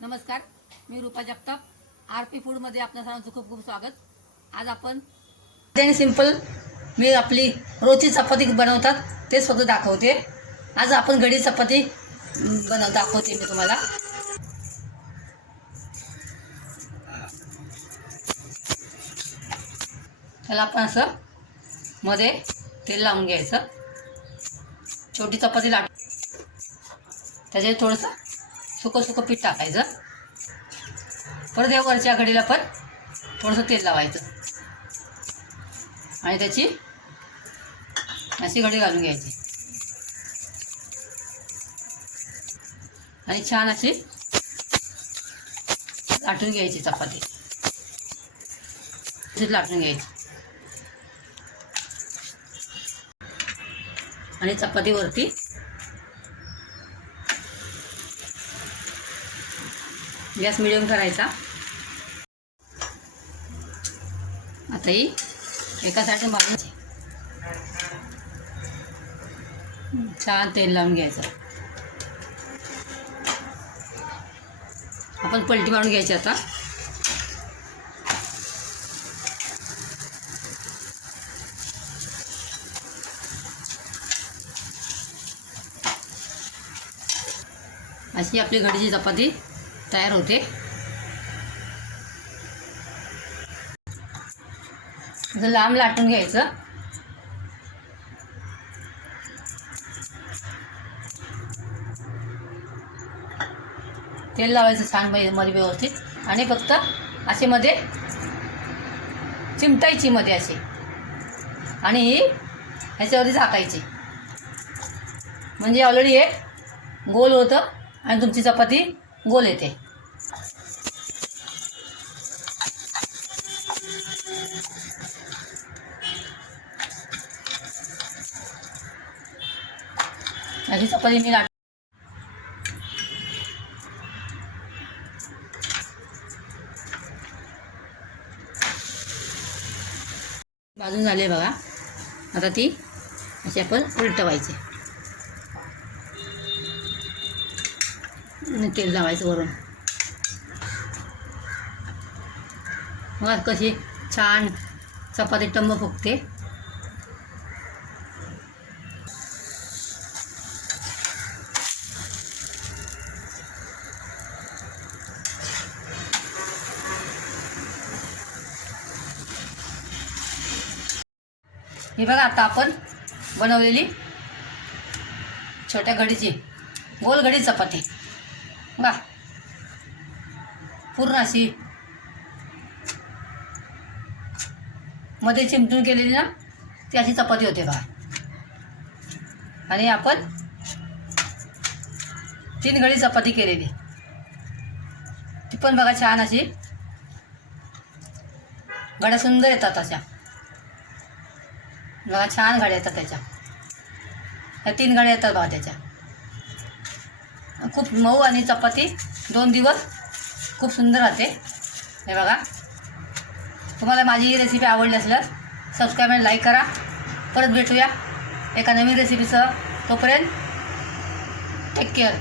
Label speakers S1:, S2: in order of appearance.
S1: नमस्कार मी Rupa Jagtap. R P फूडमध्ये आपल्या सर्वांचं खूप खूप स्वागत. आज आपण आणि सिंपल मी आपली रोजची चपाती बनवतात ते स्वतः दाखवते. आज आपण गडी चपाती बनव दाखवते मी तुम्हाला. त्याला आपण असं मध्ये तेल लावून घ्यायचं. छोटी चपाती लाट त्याच्यात थोडंसं सुकं सुकं पीठ टाकायचं. परत या वरच्या घडीला पण थोडंसं तेल लावायचं. आणि त्याची अशी घडी घालून घ्यायची. आणि छान अशी लाटून घ्यायची चपाती. अशीच लाटून घ्यायची. आणि चपातीवरती गॅस मिडियम करायचा. आता ही एका साईडने छान तेल लावून घ्यायचं. आपण पलटी मारून घ्यायची आता. अशी आपली घडीची चपाती. तयार होते. लांब लाटून घ्यायचं. तेल लावायचं छानमध्ये व्यवस्थित. आणि फक्त असे मध्ये चिमटायची मध्ये असे. आणि ही ह्याच्यावरती झाकायची. म्हणजे ऑलरेडी एक गोल होतं आणि तुमची चपाती गोल येते. अशी चपाती लाट भाजून झाले बघा. आता ती अशी आपण उलटवायची. व्हायचे तेल लावायचं वरून. बघा कशी छान चपाती टम्म फुगते. हे बघा आता आपण बनवलेली छोट्या घडीची गोल घडी चपाती. बा पूर्ण अशी मध्ये चिमटून केलेली ना ती अशी चपाती होते बा आणि आपण तीन गळी चपाती केलेली. ती पण बघा छान अशी गड्या सुंदर येतात अशा. बघा छान गाड्या येतात त्याच्या. ह्या तीन गाड्या येतात बघा त्याच्या. खूप मऊ आणि चपाती दोन दिवस खूप सुंदर राहते. हे बघा. तुम्हाला माझी ही रेसिपी आवडली असल्यास सबस्क्राईब आणि लाईक करा. परत भेटूया एका नवीन रेसिपीसह तोपर्यंत टेक केअर